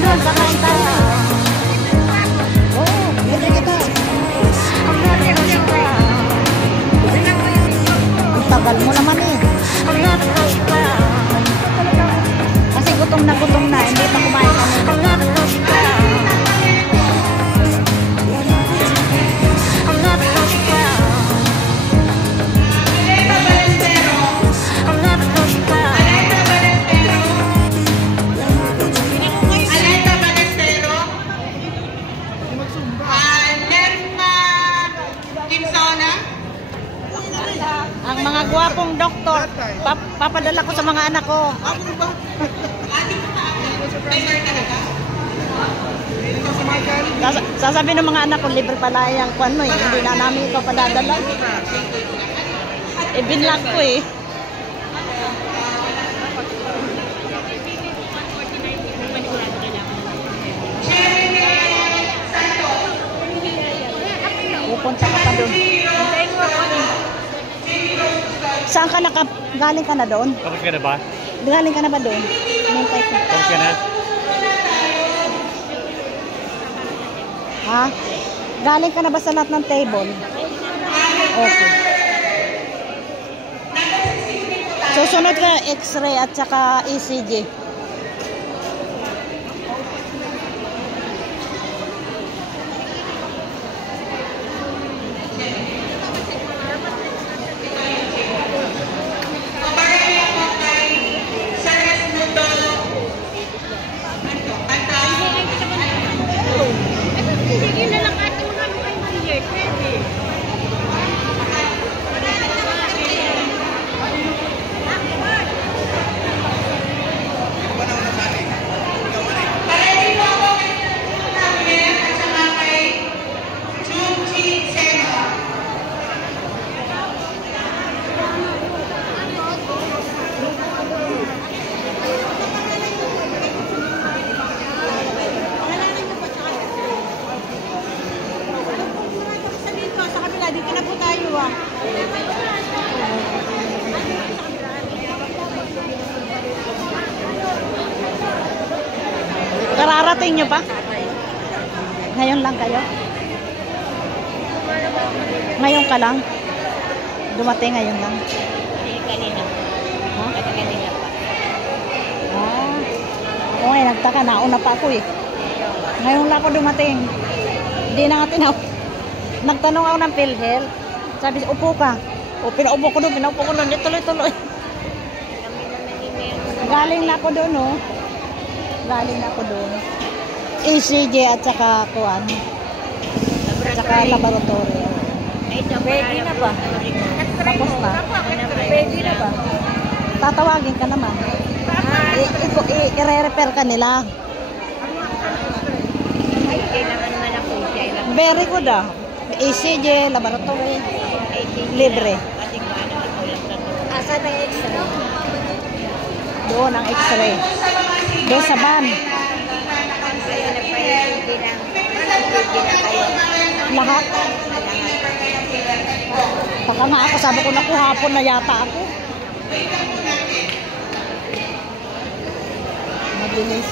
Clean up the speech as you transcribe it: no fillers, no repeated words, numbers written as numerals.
doon, kakain tayo. Oo, pwede ka daw. Ang tagal mo naman eh. Kasi gutom na, hindi pa kumain kami. Ang mga gwapong doktor, papadala ko sa mga anak ko. Sasabi ng mga anak ko, libre pala yung kwan mo eh. Hindi na namin ikaw padadala. Binlock ko eh. Pupunta ka pa doon. Saan ka galing ka na doon? Tapos ka na ba? Galing ka na ba doon? Mintay ko. Tapos ka na? Ha? Galing ka na ba sa lahat ng table? Okay. Susunod ka X-ray at saka ECG. Kararating nyo pa? Ngayon lang kayo? Ngayon ka lang? Dumating ngayon lang? Kanina. Ha? Kanina pa. Oo nga, nagtaka. Nauna pa ako eh. Ngayon lang ako dumating. Hindi na nga tinaw. Nagtanong ako ng PhilHealth. Sabi, upo ka. O, pinaupo ko doon. Tuloy-tuloy. Galing na ako doon, oh. Galing na ako doon. ECG at saka kuan. At saka laboratory. Pwede na ba? Tapos na. Pwede na ba? Tatawagin ka naman. I-re-repair ka nila. Kailangan naman ako. Very good ah. ECG, laboratory. Libre. Asa na yung X-ray? Doon ang X-ray. Doon sa van. Kaya nagpa-ECG lang. Lahat. Baka nga ako, sabi ko naku, hapon na yata ako. Mabilis.